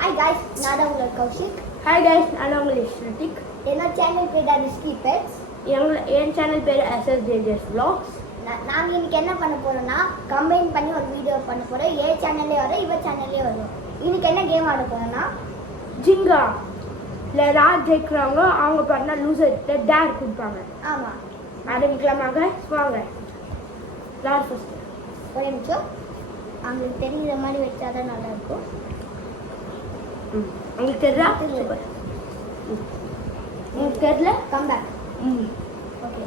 Hi guys, நான் தான் உங்கள் கௌஷிக். Hi guys, நான் உங்கள் ஸ்ருதிக். என்னோட சேனல் பேர் தான் ரிஸ்கி பெட்ஸ். என் சேனல் பேர் SSJJ's Vlogs. நாங்கள் இன்னைக்கு என்ன பண்ண போறோம்னா கம்பைன் பண்ணி ஒரு வீடியோ பண்ண போறோம். ஏ சேனல்லே வரும், இவ சேனல்லே வரும். இன்னைக்கு என்ன கேம் ஆட போறோம்னா ஜிங்கா. இல்லை யார் ஜெயிக்கிறாங்களோ அவங்க பண்ணா லூசர் டேர் கொடுப்பாங்க. ஆமாம், ஆரம்பிக்கலாமாங்க? வாங்க. யார் ஃபர்ஸ்ட்? ஒரு நிமிஷம். அவங்களுக்கு தெரிகிற மாதிரி வச்சாதான் நல்லா இருக்கும். உங்களுக்கு தெரியா? உங்களுக்கு தெரியல? கம்பேக். ஓகே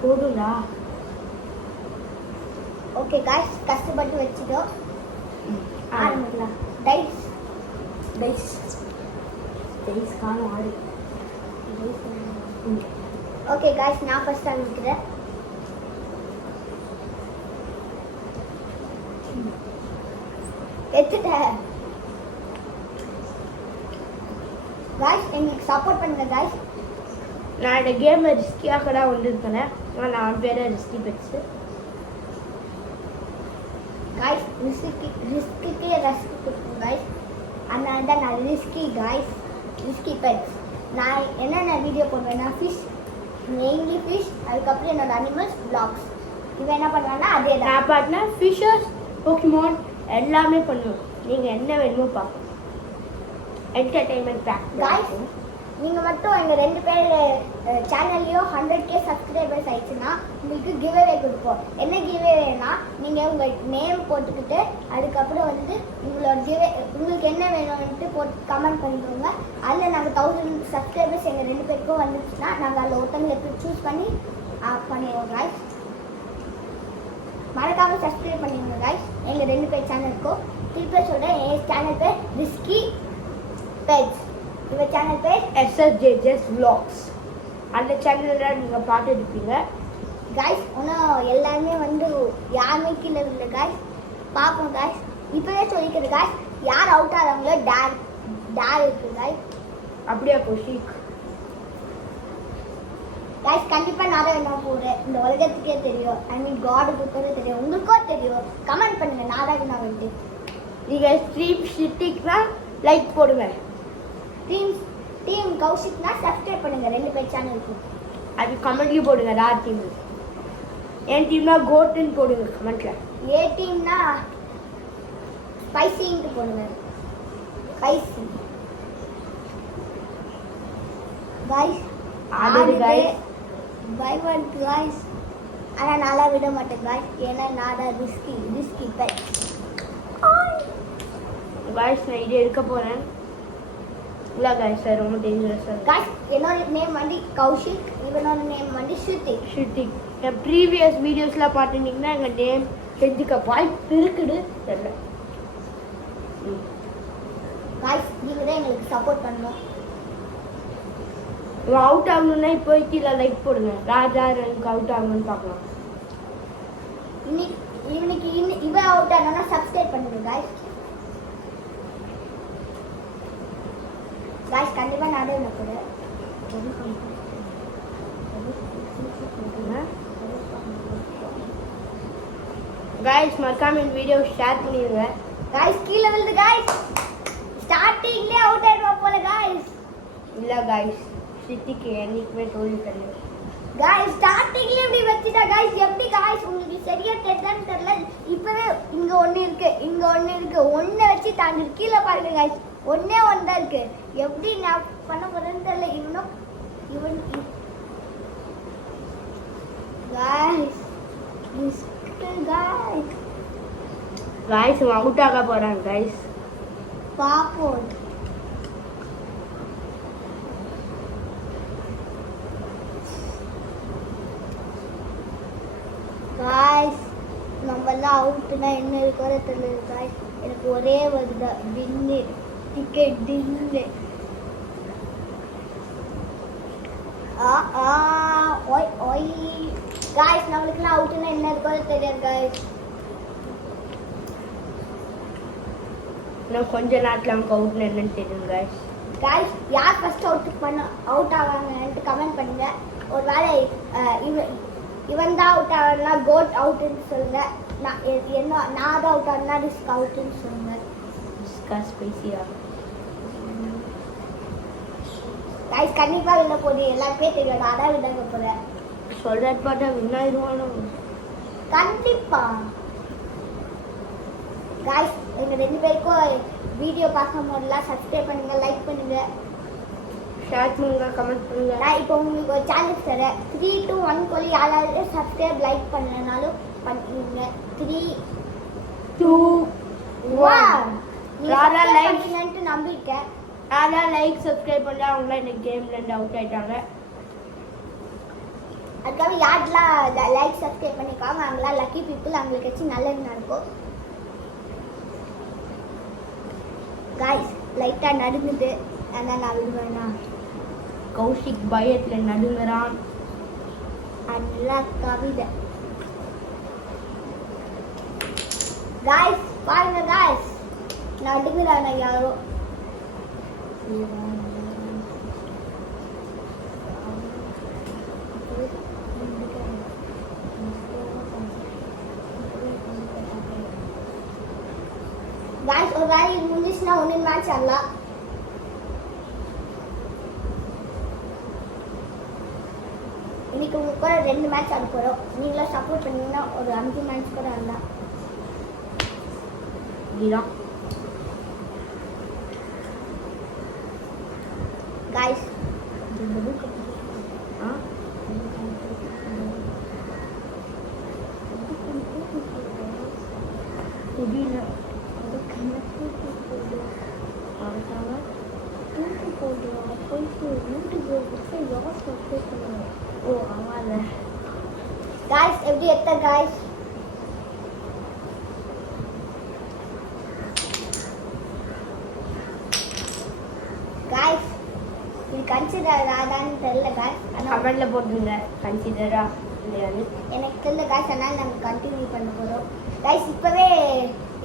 போடுங்களா? ஓகே காய்ஸ், கஷ்டப்பட்டு வச்சுட்டோம். ஆரம்பிக்கலாம். டைஸ் டைஸ் டைஸ் காணும் ஆடு. ஓகே காய்ஸ், நான் ஃபர்ஸ்ட் ஆரம்பிக்கிறேன். எடுத்துட்டேன். காய்ஸ் எங்களுக்கு சப்போர்ட் பண்ணுங்க காய்ஸ். நான் இந்த கேமை ரிஸ்கியாக தான் வந்திருக்கேன். நான் பேர் ரிஸ்கி பெட்ஸு. காய்ஸ் ரிஸ்கி கொடுக்கும் காய்ஸ். அதனால தான் நான் ரிஸ்கி பெட்ஸ். நான் என்னென்ன வீடியோ போடுவேன்னா ஃபிஷ், மெயின்லி ஃபிஷ், அதுக்கப்புறம் என்னோட அனிமல்ஸ் வ்ளாக்ஸ். இவன் என்ன பண்ணுவான்னா அதே தான். நான் பார்த்தா ஃபிஷஸ், போக்கிமான் எல்லாமே பண்ணுவோம். நீங்கள் என்ன வேணுமோ பார்ப்போம். Entertainment back. காய்ஸ் நீங்கள் மட்டும் எங்கள் 2 பேர் சேனல்லையும் 100K சப்ஸ்கிரைபர்ஸ் ஆயிடுச்சுன்னா உங்களுக்கு கிவ்அவே கொடுப்போம். என்ன கிவ்அவேனா நீங்கள் உங்கள் நேம் போட்டுக்கிட்டு அதுக்கப்புறம் வந்து உங்களுக்கு என்ன வேணும்ன்ட்டு போட்டு கமெண்ட் பண்ணிக்கோங்க. அதில் நாங்கள் 1000 சப்ஸ்கிரைபர்ஸ் எங்கள் 2 பேருக்கும் வந்துச்சுன்னா நாங்கள் அதில் ஒருத்தவங்களை சூஸ் பண்ணி பண்ணுவோம் காய்ஸ். மறக்காமல் சப்ஸ்கிரைப் பண்ணிடுங்க காய்ஸ் எங்கள் 2 பேர் சேனலுக்கும். திருப்பி சொல்கிறேன், என் சேனல் பேர் ரிஸ்கி பெட்ஸ். இவ சேனல் பேர் SSJJ's Vlogs. அந்த சேனலில் நீங்கள் பார்த்துருப்பீங்க காய்ஸ். இன்னும் எல்லாருமே வந்து யாருமே கீழே இல்லை காய்ஸ். பார்ப்போம் காய்ஸ். இப்போவே சொல்லிக்கிறது காய்ஸ், யார் அவுட் ஆகிறாங்களோ டேர் இருக்குது காய்ஸ். அப்படியா கௌஷிக்? காய்ஸ் கண்டிப்பாக நான் தான் என்ன போடுறேன். இந்த உலகத்துக்கே தெரியும். ஐ மீன் காடுக்கு தெரியும், உங்களுக்கும் தெரியும். கமெண்ட் பண்ணுங்க நான் தான் என்ன வந்துட்டு. நீங்கள் ஸ்ட்ரீம் ஷிட்டிக்னா லைக் போடுவேன். டீம் கௌஷிக்னா சப்ஸ்கிரைப் பண்ணுங்க 2 பேர் சேனலுக்கும். அது கமெண்ட்லேயும் போடுங்க. யார் டீம்? என் டீம்னா கோட்டுன்னு போடுங்க கமெண்ட்டில். ஏ டீம்னா ஸ்பைசின்ட்டு போடுங்க. Spicy guys. ஆடு guys. Bye one guys. ஆனால் நல்லா விட மாட்டேன் காய்ஸ், ஏன்னா நான் தான் ரிஸ்கி பெட். காய்ஸ் நான் இது எடுக்க போகிறேன். இல்லை காய்ஸ் சார் ரொம்ப டேஞ்சரஸாக காய்ஸ் என்னோட நேம் வந்து கௌஷிக், இவனோட நேம் வந்து ஸ்ருதிக். என் ப்ரீவியஸ் வீடியோஸ்லாம் பார்த்துட்டிங்கன்னா எங்கள் நேம் தெரிஞ்சுக்க வாய்ப்பு இருக்குது. தெரியல காய்ஸ், நீங்கள் தான் எங்களுக்கு சப்போர்ட் பண்ணணும். இவன் அவுட் ஆகணும்னா இப்போ கீழே லைக் போடுங்க. ராஜா எனக்கு அவுட் ஆகணும்னு பார்க்கலாம். இவனுக்கு இவன் அவுட் ஆனா சப்ஸ்கிரைப் பண்ணுங்க காய்ஸ். காய்ஸ் கண்டிப்பாக நாடே என்ன கூட காய்ஸ் மறக்காம இந்த வீடியோ ஷேர் பண்ணிடுங்க. காய்ஸ் கீழே விழுது காய்ஸ். ஸ்டார்டிங்லேயே அவுட் ஆயிடுவா போல காய்ஸ். இல்லை காய்ஸ், சித்திக்கு என்னைக்குமே தோல்வி தெரியும். காய்ஸ் ஸ்டார்டிங்லேயே இப்படி வச்சுட்டா காய்ஸ். எப்படி காய்ஸ் உங்களுக்கு சரியா தெரியாதுன்னு தெரியல. இப்போவே இங்கே ஒன்று இருக்கு, ஒன்றை வச்சு தாண்டி கீழே பாருங்க காய்ஸ். ஒன்றே ஒன்று தான் இருக்கு. எப்படி நான் பண்ண போறேன்னு தெரியல. இவன் காய்ஸ் காய்ஸ் அவுட் ஆக போகிறாங்க காய்ஸ். பாப்போம். காய்ஸ் நம்மளாம் அவுட்னா என்ன இருக்கோ தெரியல காய்ஸ். எனக்கு ஒரே வருது டின்னு டிக்கெட் டின்னு. ஓய் ஓய் காய்ஸ், நம்மளுக்குலாம் அவுட்னா என்ன இருக்கோ தெரியாது காய்ஸ். இன்னும் கொஞ்ச நேரத்தில் நமக்கு அவுட்னு என்னன்னு தெரியும் காய்ஸ். காய்ஸ் யார் ஃபர்ஸ்ட் அவுட் ஆவாங்கன்ட்டு கமெண்ட் பண்ணுங்க. ஒரு வேளை இவன் தான் அவுட் ஆகணும்னா கோட் அவுட்டுன்னு சொல்லுங்க. நான் தான் அவுட் ஆகணும்னா ரிஸ்க் அவுட்டுன்னு சொல்லுங்க. ஸ்பைசியா கைஸ் கண்டிப்பா வின்ன போகுது எல்லாருமே தெரியும் நான் தான் வின்ன போறேன் சொல்றது பார்த்தா வின் ஆயிடுவானோ கண்டிப்பா கைஸ் எங்க ரெண்டு பேருக்கும் வீடியோ பார்க்க முடியல சப்ஸ்கிரைப் பண்ணுங்க லைக் பண்ணுங்க ஷேர் பண்ணுங்க கமெண்ட் பண்ணுங்க நான் இப்போ உங்களுக்கு ஒரு சேலஞ்ச் தரேன் 3 to 1 கோலி யாராவது சப்ஸ்கிரைப் லைக் பண்ணலனாலும் பண்ணுங்க 3 2 1 யாரா like பண்ணுங்கன்னு நம்பிட்டேன் யாரெல்லாம் லைக் சப்ஸ்கிரைப் பண்ணல அவங்கள இந்த கேம்ல இருந்து அவுட் ஆயிட்டாங்க அதுக்காக யாரெல்லாம் லைக் சப்ஸ்கிரைப் பண்ணிருக்காங்க அவங்களாம் லக்கி பீப்புள் அவங்களுக்கு வச்சு நல்லது நடக்கும் காய்ஸ் லைட்டாக நடுங்குது அதான் நான் விடுவேன்னா கௌஷிக் பயத்துல நடுங்குறான் அதெல்லாம் கவிதை காய்ஸ் பாருங்க காய்ஸ் நடுங்குறாங்க யாரோ காய்ஸ் ஒரு வேலை முடிஞ்சிச்சுன்னா ஒன்று மேட்ச் ஆடலாம் இன்னைக்கு உங்க கூட 2 மேட்ச் ஆட போகிறோம் நீங்களும் சப்போர்ட் பண்ணீங்கன்னா ஒரு 5 மேட்ச் கூட ஆடலாம் காய்ஸ் ஓ ஆமால காய்ஸ் எப்படி எத்த காய்ஸ் காய்ஸ் இது கன்சிடர் ஆதான்னு தெரியல காய்ஸ் ஆனால் கமெண்ட்ல போட்டுருங்க கன்சிடரா இல்லையான்னு எனக்கு தெரியல காய்ஸ் அதனால நம்ம கண்டினியூ பண்ண போகிறோம் காய்ஸ் இப்போவே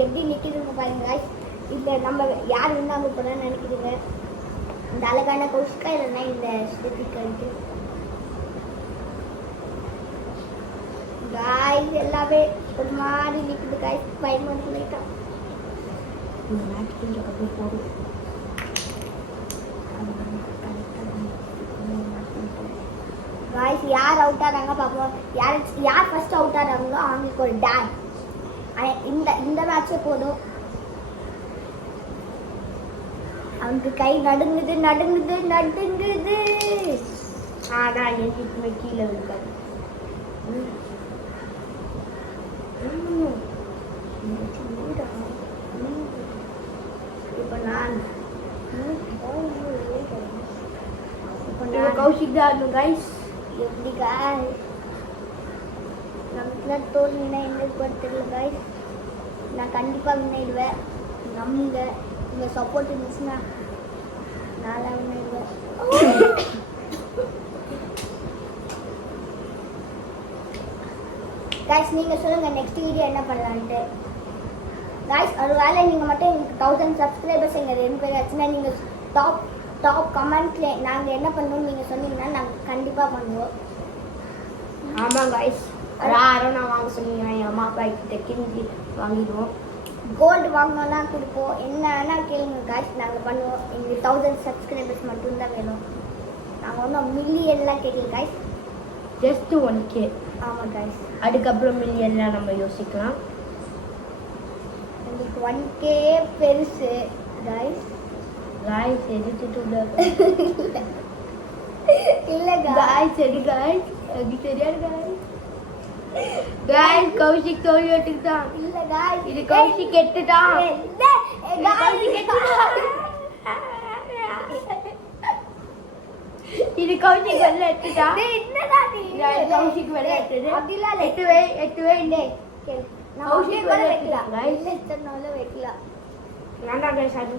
எப்படி நிற்கிதுங்க பாருங்க காய்ஸ் இப்போ நம்ம யார் வின்னாம போகிறோன்னு நினைக்கிறீங்க இந்த அழகான கௌஷிக்கா இல்லைன்னா இந்த ஸ்ருதிக்கு காய்ஸ் எல்லாமே ஒரு மாதிரி நிற்குது காய்ஸ் பயமா லைட்டா இந்த மேட்ச் கொஞ்சம் அப்படியே போடும் காய்ஸ் யார் அவுட் ஆகிறாங்க பார்ப்போம் யார் ஃபர்ஸ்ட் அவுட் ஆகிறாங்களோ அவங்களுக்கு ஒரு டான்ஸ் ஆனால் இந்த மேட்சே போதும் அவனுக்கு கை நடுங்குது நடுங்குது நடுங்குது ஆனா எதுக்குமே கீழே இருக்காது இப்போ நான் கௌஷிக் தான் ஆடணும் கைஸ் எப்படி காய் நமக்குலாம் தோல்வினா எங்களுக்கு கூட தெரியல காய் நான் கண்டிப்பாக முன்னேடுவேன் நம்புங்க உங்கள் சப்போர்ட் இருந்துச்சுன்னா நான்லாம் முன்னேடுவேன் காய்ஸ் நீங்கள் சொல்லுங்கள் நெக்ஸ்ட் வீடியோ என்ன பண்ணலான்ட்டு காய்ஸ் ஒரு வேளை நீங்கள் மட்டும் எனக்கு 1000 சப்ஸ்கிரைபர்ஸ் எங்கள் 2 பேர் ஆச்சுன்னா நீங்கள் டாப் கமெண்ட்ல நாங்கள் என்ன பண்ணணும்னு நீங்கள் சொன்னீங்கன்னா நாங்கள் கண்டிப்பாக பண்ணுவோம் ஆமாம் கைஸ் யாரும் நான் வாங்க சொன்னீங்க என் அம்மா அப்பா கிட்ட கிஞ்சி வாங்கிடுவோம் கோல்டு வாங்கினோன்னா கொடுப்போம் என்ன வேணால் கேளுங்க காய்ஸ் நாங்கள் பண்ணுவோம் எங்களுக்கு 1000 சப்ஸ்கிரைபர்ஸ் மட்டும்தான் வேணும் நாங்கள் ஒன்றும் மில்லியன்லாம் கேட்கல காய்ஸ் ஜஸ்ட் 1K ஆமாம் காய்ஸ் அதுக்கப்புறம் மில்லியன்லாம் நம்ம யோசிக்கலாம் எங்களுக்கு 1K பெருசு காய்ஸ் காய்ஸ் எடுத்துட்டு இல்லை காய்ஸ் எடு காய்ஸ் அது தெரியாது காய்ஸ் காய்ஸ் கௌஷிக் தோல்வி எடுத்துக்கிட்டான் இல்லை காய்ஸ் இது கௌஷிக் எட்டுட்டான் இது கௌஷிக் வெளில எட்டுட்டான் கௌஷிக் வெளில எட்டுது அப்படிலாம் எட்டு வை இல்லை கௌஷிக் வெளில எட்டுட்டான் காய்ஸ் எத்தனால வைக்கலாம் வேண்டாம் கைஸ் அது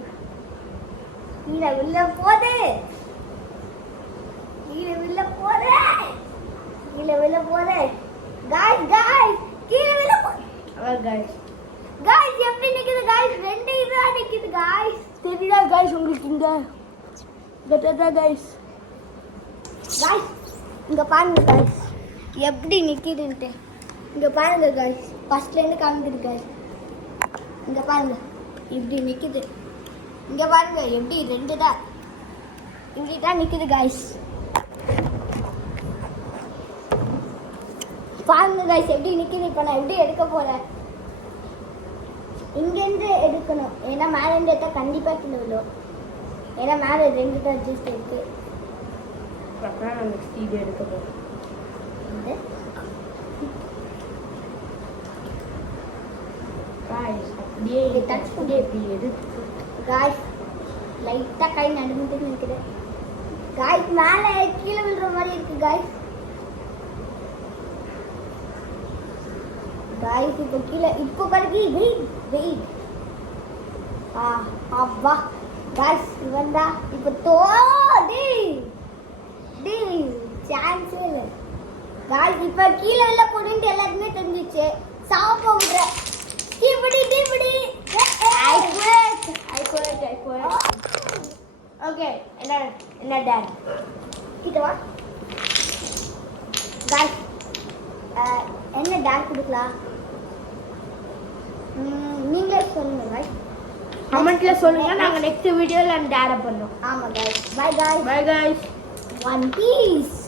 கீழே வில்ல போதே கீழே வில்ல போதே கீழே வில்ல போதே காய்ஸ் கீழே வில்ல போதே கைஸ் காய்ஸ் எப்படி நிக்குது காய்ஸ் ரெண்டு இதா நிக்குது காய்ஸ் தெரியுதா கைஸ் உங்களுக்கு இங்க கட்டதா கைஸ் இங்க பாருங்க காய்ஸ் எப்படி நிக்குதுன்ட்டு இங்க பாருங்க காய்ஸ் ஃபர்ஸ்ட்ல இருந்து காமிக்குது காய்ஸ் இங்க பாருங்க இப்படி நிக்குது. இங்க பாருங்க எப்படி ரெண்டு தான் இங்கே தான் நிக்குது गाइस. பாருங்க गाइस எப்படி நிக்குது. இப்போ நான் எப்படி எடுக்க போறேன். இங்கேருந்து எடுக்கணும். ஏன்னா மேலே இருந்து எடுத்தா கண்டிப்பா கீழே விழும். ஏன்னா மேலே ரெண்டு தான் அட்ஜஸ்ட் இருக்கு. அப்புறம் நம்ம நெக்ஸ்ட் இது எடுக்க போகிறோம். இது காய்ஸ் அப்படியே இதை touch அப்படியே இப்படி எடுத்து गाइस லைட்டா கை நடுங்கிட்டு நிக்குது. गाइस மேலே கீழே விழுற மாதிரி இருக்கு गाइस. गाइस இப்போ கீழே இப்போ கரெக்டி வெயிட் அப்பா गाइस இவன்டா இப்போ டேய் சான்ஸ் இல்ல गाइस இப்போ கீழே உள்ள பொருள் எல்லாருமே தெரிஞ்சிச்சு. சாவ விடுற இப்படி I quit. ஓகே என்ன டாட் கிட்ட வா गाइस என்ன டாக் கொடுக்கலாம் நீங்களே சொல்லுங்க गाइस. கமெண்ட்ல சொல்லுங்க. நாங்க நெக்ஸ்ட் வீடியோல டாட பண்ணோம். ஆமா guys. By guys. By guys. One Piece.